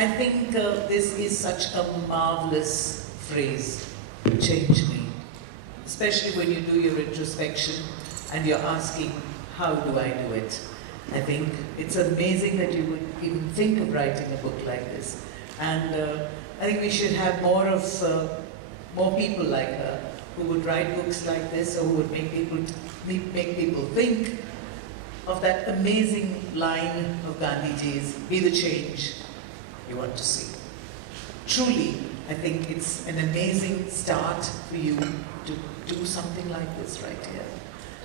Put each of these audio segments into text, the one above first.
I think this is such a marvelous phrase, change me. Especially when you do your introspection and you're asking, how do I do it? I think it's amazing that you would even think of writing a book like this. And I think we should have more people like her who would write books like this, or who would make people think of that amazing line of Gandhiji's, be the change you want to see. Truly, I think it's an amazing start for you to do something like this right here.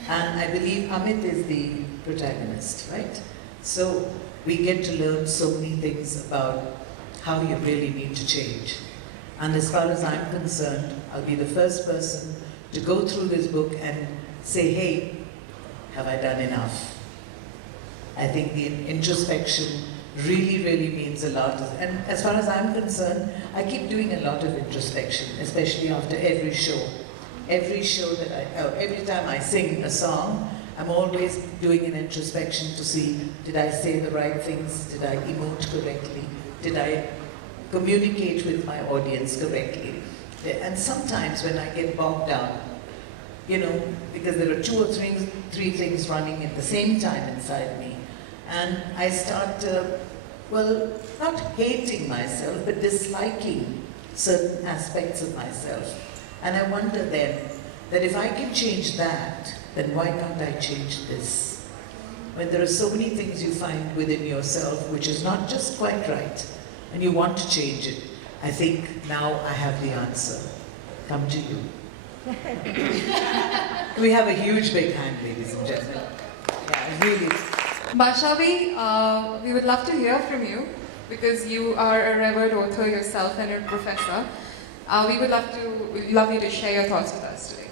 And I believe Amit is the protagonist, right? So we get to learn so many things about how you really need to change. And as far as I'm concerned, I'll be the first person to go through this book and say, hey, have I done enough? I think the introspection really, really means a lot. And as far as I'm concerned, I keep doing a lot of introspection, especially after every show. Every time I sing a song, I'm always doing an introspection to see, did I say the right things? Did I emote correctly? Did I communicate with my audience correctly? And sometimes when I get bogged down, you know, because there are 2 or 3 things running at the same time inside me, and I start, well, not hating myself, but disliking certain aspects of myself. And I wonder then, that if I can change that, then why can't I change this? When there are so many things you find within yourself which is not just quite right, and you want to change it, I think now I have the answer. Come to you. We have a huge big hand, ladies and gentlemen. Yeah, really. Bashabi, we would love to hear from you, because you are a revered author yourself and a professor. We would love you to share your thoughts with us today.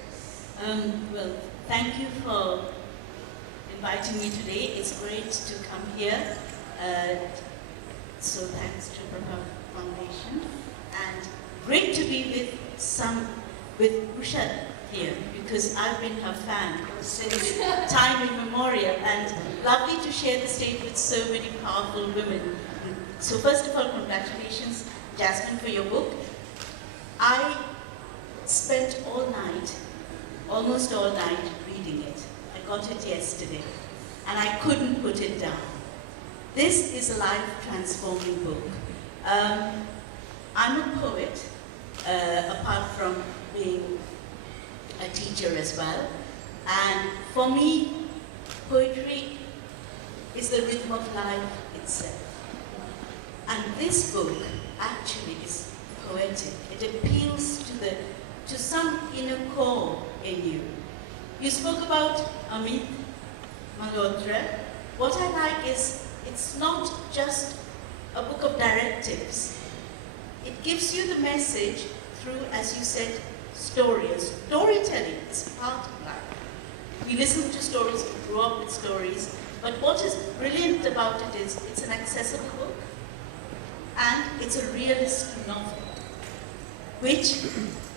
Well, thank you for inviting me today. It's great to come here. So thanks to Prabha Foundation. And great to be with Usha here, because I've been her fan since time immemorial, and lovely to share the stage with so many powerful women. So first of all, congratulations, Jasmine, for your book. I spent all night, almost all night, reading it. I got it yesterday, and I couldn't put it down. This is a life-transforming book. I'm a poet, apart from being a teacher as well. And for me, poetry is the rhythm of life itself. And this book actually is poetic. It appeals to some inner core in you. You spoke about Amit Malhotra. What I like is it's not just a book of directives. It gives you the message through, as you said, stories. Storytelling is part of life. We listen to stories, we grow up with stories, but what is brilliant about it is it's an accessible book, and it's a realist novel, which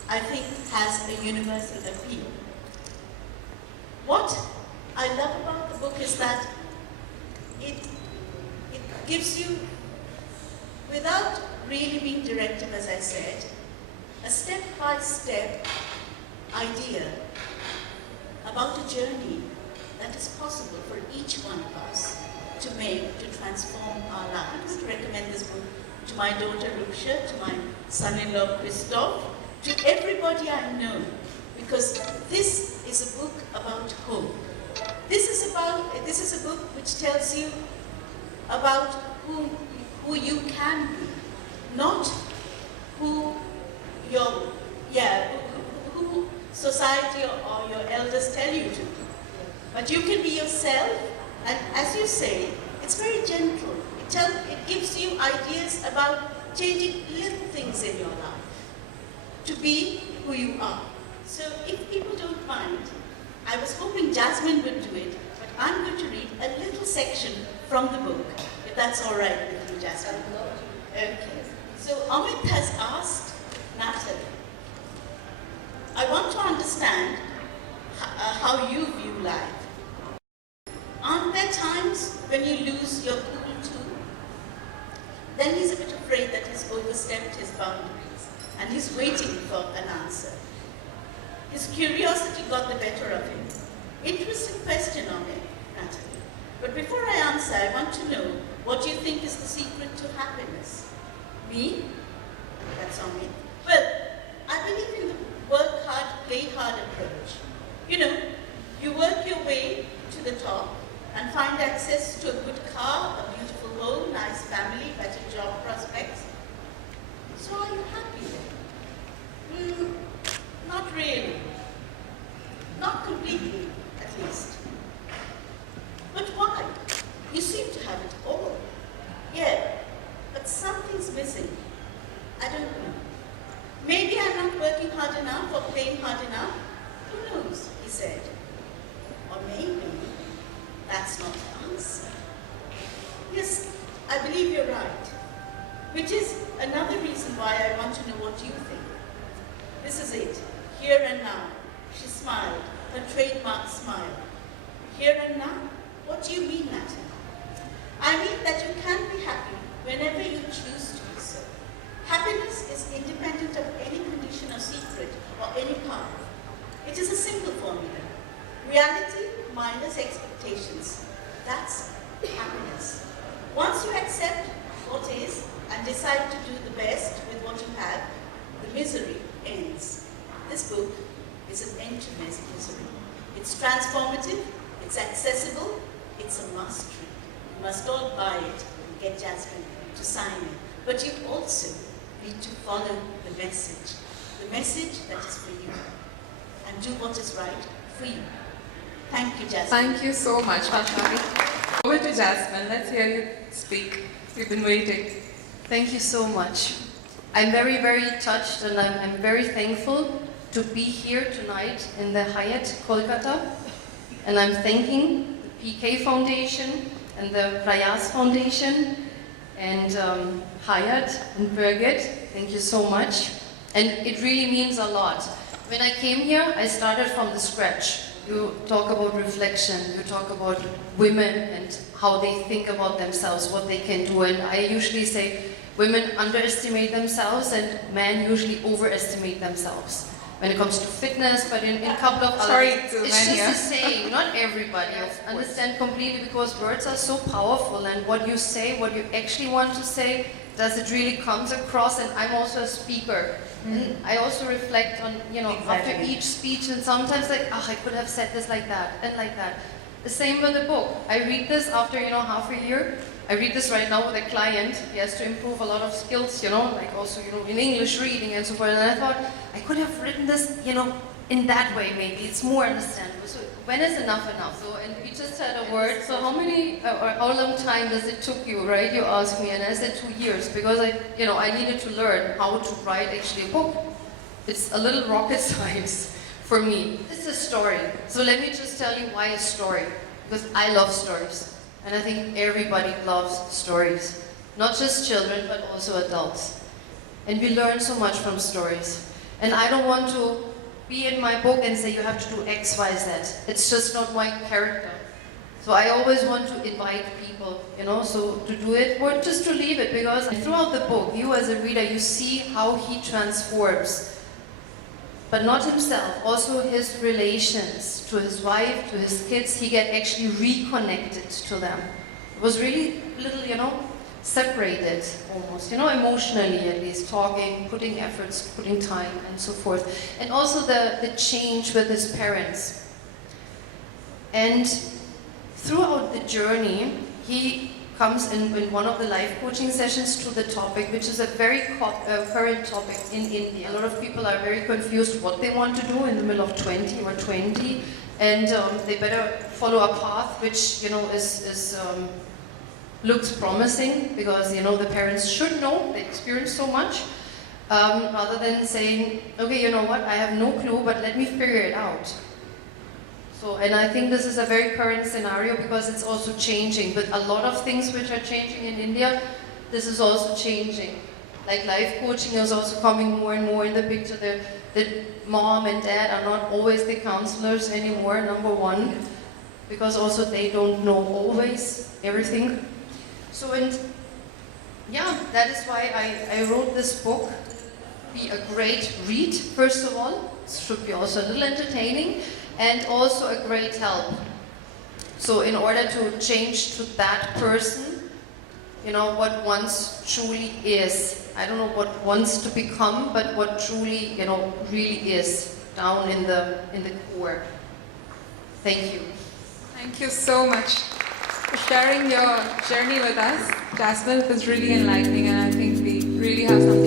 I think has a universal appeal. What I love about the book is that it gives you, without really being directive, as I said, a step-by-step idea about a journey that is possible for each one of us to make, to transform our lives. I recommend this book to my daughter Usha, to my son-in-law Christoph, to everybody I know, because this is a book about hope. This is a book which tells you about who you can be, not who who society or your elders tell you to be. But you can be yourself, and as you say, it's very gentle. It gives you ideas about changing little things in your life to be who you are. So if people don't mind, I was hoping Jasmine would do it, but I'm going to read a little section from the book, if that's all right with you, Jasmine. Okay. So Amit has asked Natalie, I want to understand how you view life. Aren't there times when you lose your cool too? Then he's a bit afraid his boundaries, and he's waiting for an answer. His curiosity got the better of him. Interesting question, Amit, Natalie. But before I answer, I want to know what you think is the secret to happiness. Me? That's on me. Well, I believe in the work hard, play hard approach. You know, you work your way to the top and find access to a good car, a beautiful home, nice family, better job prospects. So are you happy then? Not really. Not completely, at least. But why? You seem to have it all. Yeah, but something's missing. I don't know. Maybe I'm not working hard enough or playing hard enough. Who knows, he said. Or maybe that's not the answer. Yes, I believe you're right. Which is another reason why I want to know what you think. This is it, here and now. She smiled, her trademark smile. Here and now? What do you mean, Natalie? I mean that you can be happy whenever you choose to be so. Happiness is independent of any condition or secret or any path. It is a simple formula. Reality minus expectations. That's happiness. Once you accept what is and decide to do the best with what you have, the misery ends. This book is an end to misery. It's transformative, it's accessible, it's a must read. You must all buy it and get JASMIN to sign it. But you also need to follow the message that is for you, and do what is right for you. Thank you, JASMIN. Thank you so much, Bashabi. Over to JASMIN. Let's hear you speak. We've been waiting. Thank you so much. I'm very, very touched, and I'm very thankful to be here tonight in the Hyatt Kolkata. And I'm thanking the PK Foundation and the Prayas Foundation and Hyatt and Birgit. Thank you so much. And it really means a lot. When I came here, I started from the scratch. You talk about reflection, you talk about women and how they think about themselves, what they can do. And I usually say women underestimate themselves and men usually overestimate themselves. When it comes to fitness, but in a couple of other It's just the same, not everybody. I understand completely, because words are so powerful, and what you say, what you actually want to say, does it really comes across? And I'm also a speaker. And I also reflect on, after each speech, and sometimes like, I could have said this like that, and like that. The same with the book. I read this after, half a year. I read this right now with a client. He has to improve a lot of skills, like also, in English reading and so forth. And I thought, I could have written this, in that way maybe. It's more understandable. So when is enough enough? So, and we just had a word. So how many, or how long time does it took you, right? You asked me, and I said 2 years, because I needed to learn how to write actually a book. It's a little rocket science for me. This is a story. So let me just tell you why a story. Because I love stories. And I think everybody loves stories. Not just children, but also adults. And we learn so much from stories. And I don't want to be in my book and say you have to do X, Y, Z. It's just not my character. So I always want to invite people, so to do it or just to leave it, because throughout the book, you as a reader, you see how he transforms. But not himself, also his relations to his wife, to his kids, he get actually reconnected to them. It was really little, separated almost, emotionally at least, talking, putting efforts, putting time and so forth. And also the change with his parents. And throughout the journey, he comes in one of the life coaching sessions to the topic, which is a very current topic in India. A lot of people are very confused what they want to do in the middle of 20 or 20, and they better follow a path which looks promising, because the parents should know, they experience so much, rather than saying, okay, you know what, I have no clue, but let me figure it out. So, and I think this is a very current scenario, because it's also changing. But a lot of things which are changing in India, this is also changing. Like life coaching is also coming more and more in the picture. The mom and dad are not always the counselors anymore, number one, because also they don't know always everything. So, and yeah, that is why I wrote this book. be a great read, first of all. It should be also a little entertaining and also a great help. So in order to change to that person, you know, what once truly is. I don't know what wants to become, but what truly, you know, really is down in the core. Thank you. Thank you so much for sharing your journey with us. Jasmine, it was really enlightening, and I think we really have something